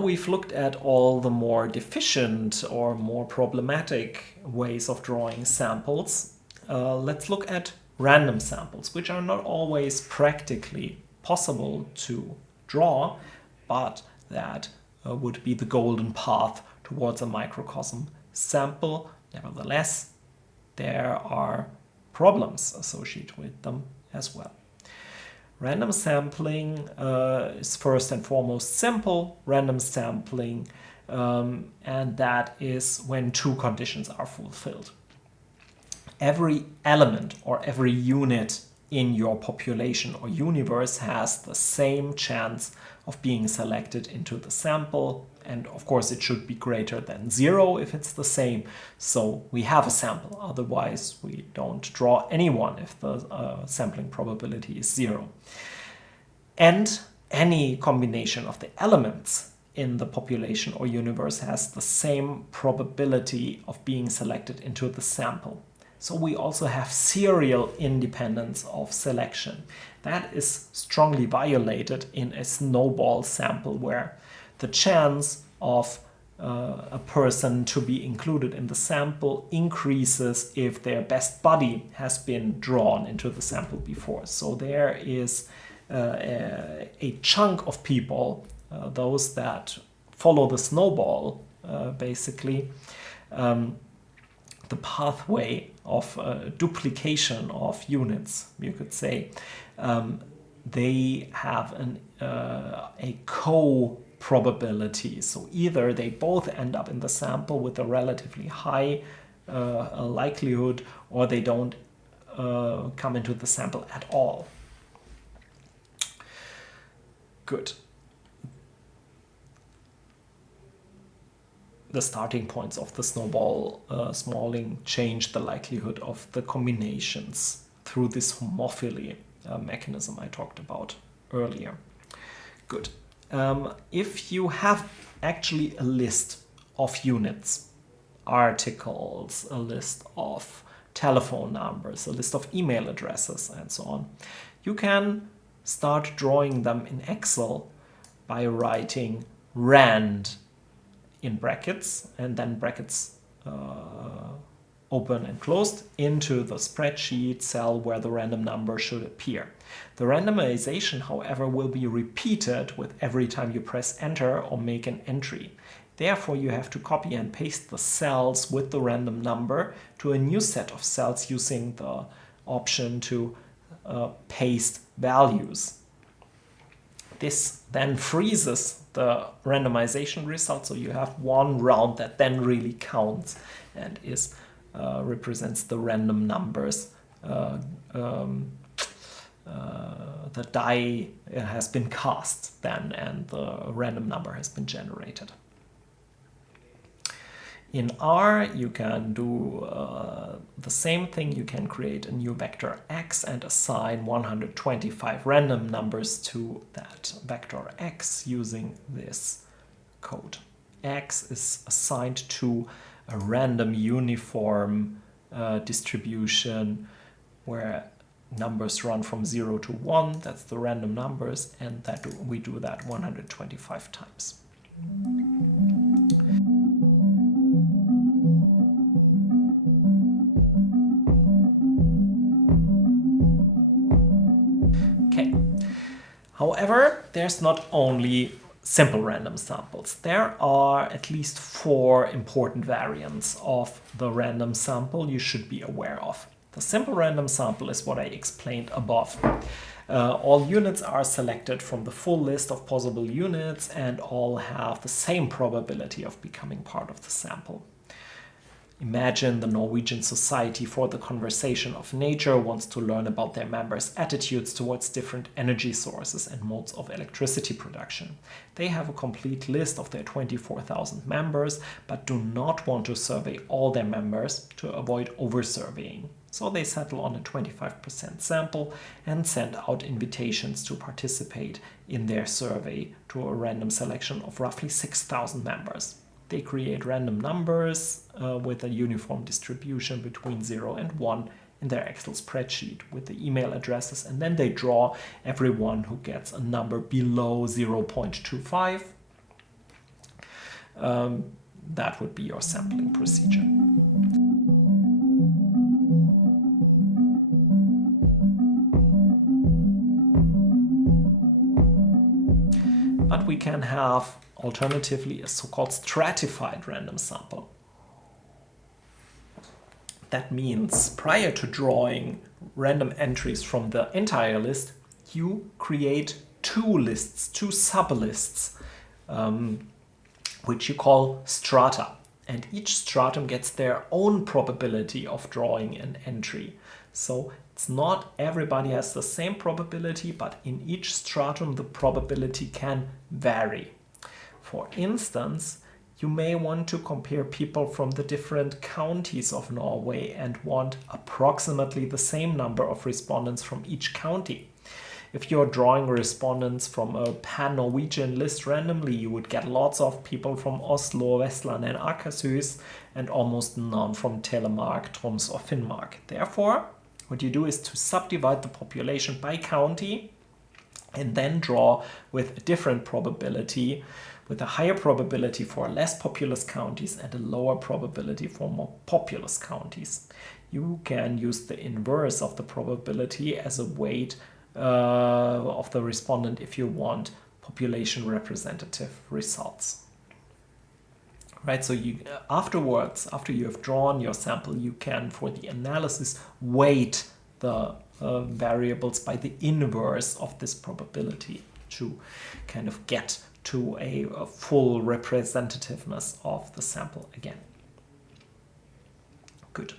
we've looked at all the more deficient or more problematic ways of drawing samples. Let's look at random samples, which are not always practically possible to draw, but that would be the golden path towards a microcosm sample. Nevertheless, there are problems associated with them as well. Random sampling is first and foremost simple random sampling, and that is when two conditions are fulfilled. Every element or every unit in your population or universe has the same chance of being selected into the sample, and of course it should be greater than 0 if it's the same, so we have a sample. Otherwise we don't draw anyone if the sampling probability is 0. And any combination of the elements in the population or universe has the same probability of being selected into the sample. So we also have serial independence of selection. That is strongly violated in a snowball sample, where the chance of a person to be included in the sample increases if their best buddy has been drawn into the sample before. So there is a chunk of people, those that follow the snowball, basically, the pathway of duplication of units, you could say. They have a co-probability. So either they both end up in the sample with a relatively high likelihood, or they don't come into the sample at all. Good. The starting points of the snowball smalling change the likelihood of the combinations through this homophily mechanism I talked about earlier. Good. If you have actually a list of units, articles, a list of telephone numbers, a list of email addresses, and so on, you can start drawing them in Excel by writing rand in brackets, and then brackets open and closed into the spreadsheet cell where the random number should appear. The randomization, however, will be repeated with every time you press enter or make an entry. Therefore, you have to copy and paste the cells with the random number to a new set of cells using the option to paste values. This then freezes the randomization result, so you have one round that then really counts and is represents the random numbers. The die has been cast then, and the random number has been generated. In R, you can do the same thing. You can create a new vector x and assign 125 random numbers to that vector x using this code. X is assigned to a random uniform distribution where numbers run from 0 to 1. That's the random numbers, and that we do that 125 times. However, there's not only simple random samples. There are at least 4 important variants of the random sample you should be aware of. The simple random sample is what I explained above. All units are selected from the full list of possible units, and all have the same probability of becoming part of the sample. Imagine the Norwegian Society for the Conservation of Nature wants to learn about their members' attitudes towards different energy sources and modes of electricity production. They have a complete list of their 24,000 members, but do not want to survey all their members to avoid over-surveying. So they settle on a 25% sample and send out invitations to participate in their survey to a random selection of roughly 6,000 members. They create random numbers with a uniform distribution between 0 and 1 in their Excel spreadsheet with the email addresses, and then they draw everyone who gets a number below 0.25. that would be your sampling procedure. But we can have alternatively a so-called stratified random sample. That means prior to drawing random entries from the entire list, you create two lists, two sublists, which you call strata. And each stratum gets their own probability of drawing an entry. So it's not everybody has the same probability, but in each stratum the probability can vary. For instance, you may want to compare people from the different counties of Norway and want approximately the same number of respondents from each county. If you're drawing respondents from a pan-Norwegian list randomly, you would get lots of people from Oslo, Vestland and Akershus and almost none from Telemark, Troms or Finnmark. Therefore, what you do is to subdivide the population by county and then draw with a different probability, with a higher probability for less populous counties and a lower probability for more populous counties. You can use the inverse of the probability as a weight of the respondent if you want population representative results. Right, so you afterwards, after you have drawn your sample, you can, for the analysis, weight the variables by the inverse of this probability to kind of get to a full representativeness of the sample again. Good.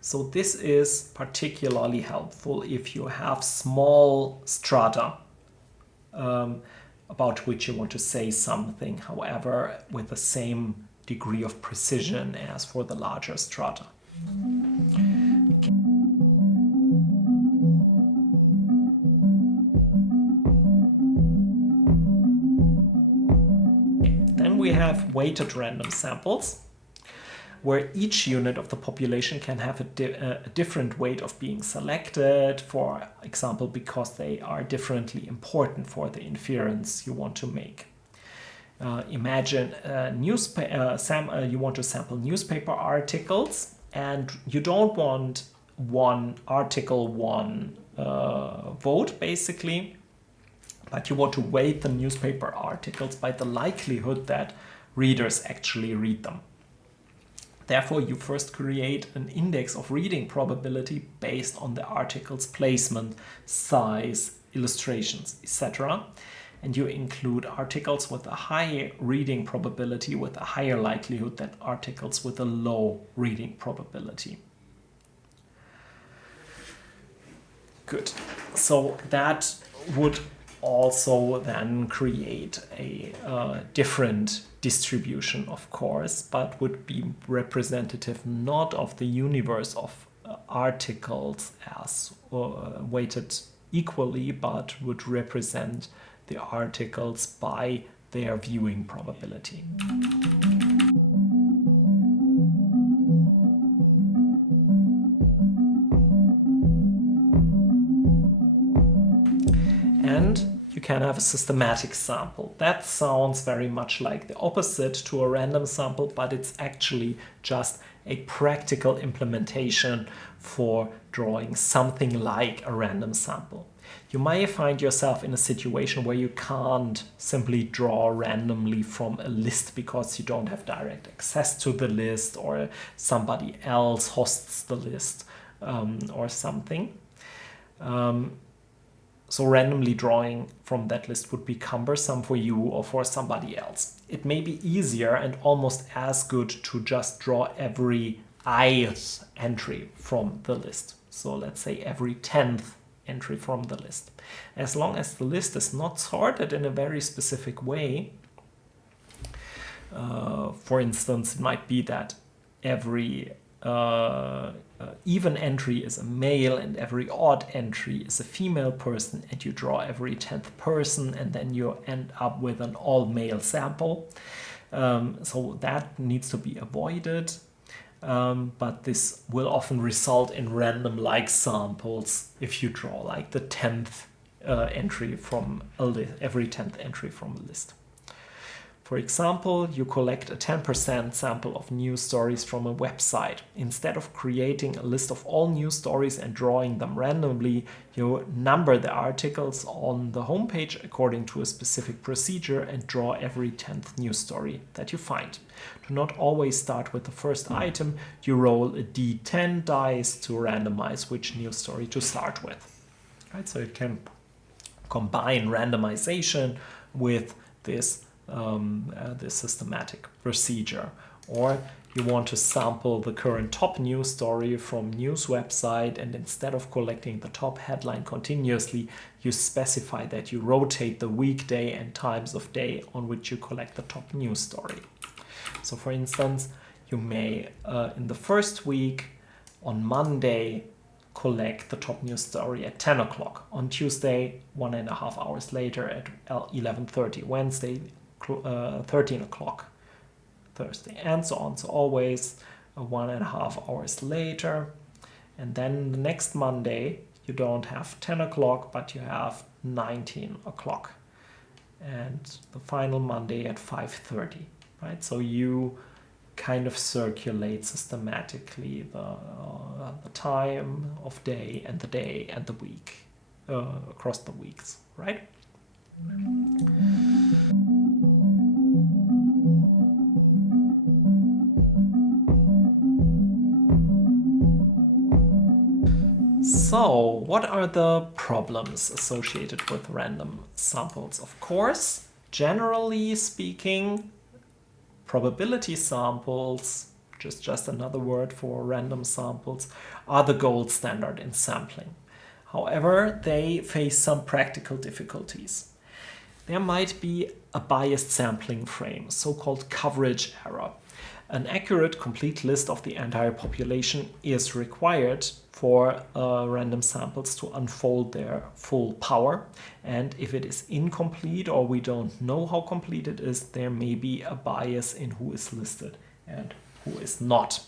So this is particularly helpful if you have small strata about which you want to say something, however, with the same degree of precision as for the larger strata. Okay. Then we have weighted random samples, where each unit of the population can have a different weight of being selected, for example, because they are differently important for the inference you want to make. Imagine you want to sample newspaper articles, and you don't want one article, one vote, basically, but you want to weight the newspaper articles by the likelihood that readers actually read them. Therefore, you first create an index of reading probability based on the article's placement, size, illustrations, etc. And you include articles with a high reading probability with a higher likelihood than articles with a low reading probability. Good. So that would also then create a different distribution, of course, but would be representative not of the universe of articles as weighted equally, but would represent the articles by their viewing probability. And you can have a systematic sample. That sounds very much like the opposite to a random sample, but it's actually just a practical implementation for drawing something like a random sample. You may find yourself in a situation where you can't simply draw randomly from a list because you don't have direct access to the list, or somebody else hosts the list or something. So randomly drawing from that list would be cumbersome for you or for somebody else. It may be easier and almost as good to just draw every ith entry from the list. So let's say every 10th entry from the list. As long as the list is not sorted in a very specific way, for instance, it might be that every even entry is a male and every odd entry is a female person, and you draw every 10th person, and then you end up with an all-male sample. So that needs to be avoided, but this will often result in random-like samples if you draw like the 10th entry from a list, every 10th entry from a list. For example, you collect a 10% sample of news stories from a website. Instead of creating a list of all news stories and drawing them randomly, you number the articles on the homepage according to a specific procedure and draw every 10th news story that you find. Do not always start with the first item. You roll a d10 dice to randomize which news story to start with. Right, so you can combine randomization with this systematic procedure. Or you want to sample the current top news story from news website, and instead of collecting the top headline continuously, you specify that you rotate the weekday and times of day on which you collect the top news story. So for instance, you may in the first week on Monday collect the top news story at 10 o'clock, on Tuesday 1.5 hours later at 11:30, Wednesday 13 o'clock, Thursday, and so on. So always 1.5 hours later. And then the next Monday, you don't have 10 o'clock, but you have 19 o'clock. And the final Monday at 5:30, right? So you kind of circulate systematically the time of day and the week across the weeks, right? So, what are the problems associated with random samples? Of course, generally speaking, probability samples, which is just another word for random samples, are the gold standard in sampling. However, they face some practical difficulties. There might be a biased sampling frame, so-called coverage error. An accurate, complete list of the entire population is required for random samples to unfold their full power. And if it is incomplete or we don't know how complete it is, there may be a bias in who is listed and who is not.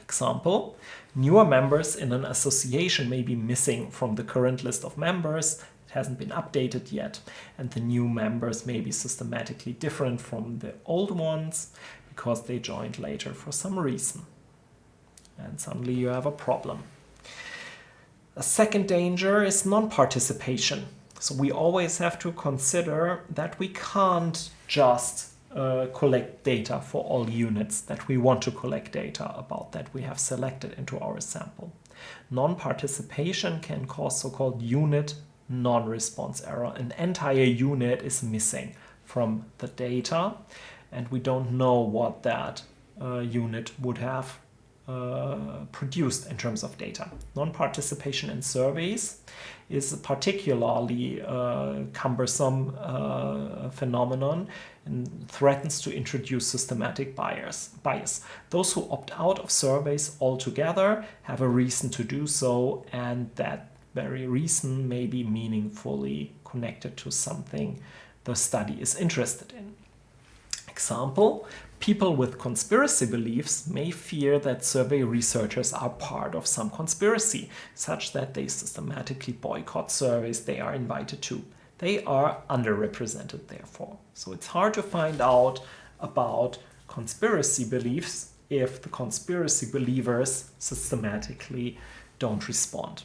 Example, newer members in an association may be missing from the current list of members. It hasn't been updated yet, and the new members may be systematically different from the old ones because they joined later for some reason. And suddenly you have a problem. A second danger is non-participation. So we always have to consider that we can't just collect data for all units that we want to collect data about that we have selected into our sample. Non-participation can cause so-called unit non-response error. An entire unit is missing from the data, and we don't know what that unit would have produced in terms of data. Non-participation in surveys is a particularly cumbersome phenomenon and threatens to introduce systematic bias. Those who opt out of surveys altogether have a reason to do so, and that very reason may be meaningfully connected to something the study is interested in. Example, people with conspiracy beliefs may fear that survey researchers are part of some conspiracy, such that they systematically boycott surveys they are invited to. They are underrepresented, therefore. So it's hard to find out about conspiracy beliefs if the conspiracy believers systematically don't respond.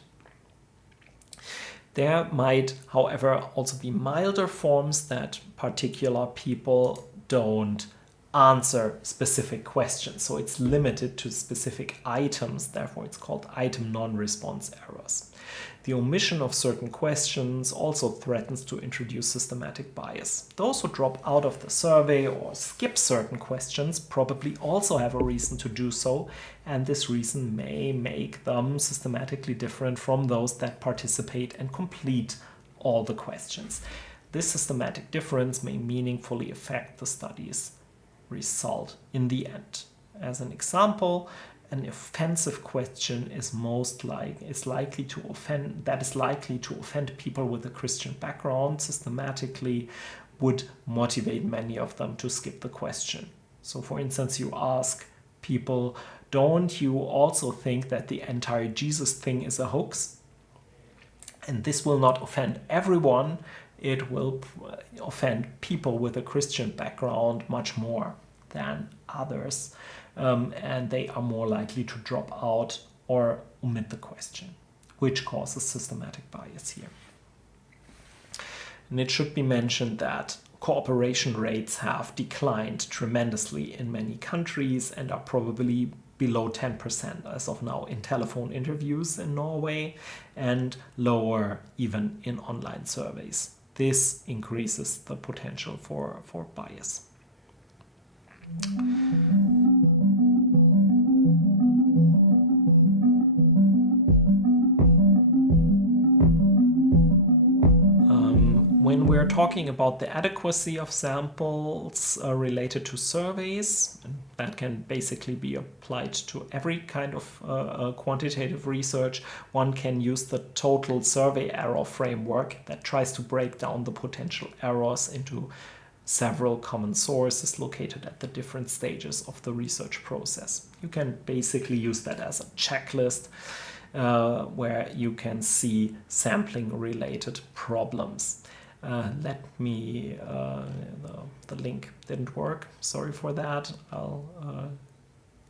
There might, however, also be milder forms that particular people don't answer specific questions. So it's limited to specific items, therefore it's called item non-response errors. The omission of certain questions also threatens to introduce systematic bias. Those who drop out of the survey or skip certain questions probably also have a reason to do so, and this reason may make them systematically different from those that participate and complete all the questions. This systematic difference may meaningfully affect the study's result in the end. As an example, an offensive question is likely to offend people with a Christian background systematically, would motivate many of them to skip the question. So for instance, you ask people, don't you also think that the entire Jesus thing is a hoax? And this will not offend everyone it will offend people with a Christian background much more than others, and they are more likely to drop out or omit the question, which causes systematic bias here. And it should be mentioned that cooperation rates have declined tremendously in many countries and are probably below 10% as of now in telephone interviews in Norway, and lower even in online surveys. This increases the potential for bias. When we're talking about the adequacy of samples related to surveys, that can basically be applied to every kind of quantitative research, one can use the total survey error framework that tries to break down the potential errors into several common sources located at the different stages of the research process. You can basically use that as a checklist where you can see sampling related problems. The link didn't work. Sorry for that. I'll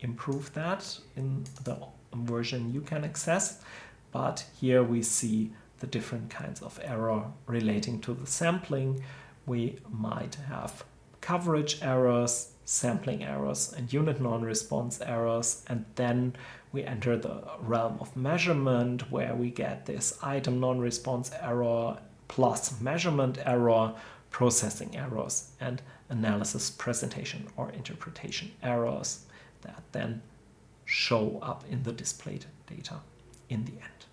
improve that in the version you can access. But here we see the different kinds of error relating to the sampling. We might have coverage errors, sampling errors, and unit non-response errors. And then we enter the realm of measurement, where we get this item non-response error plus measurement error, processing errors, and analysis, presentation, or interpretation errors that then show up in the displayed data in the end.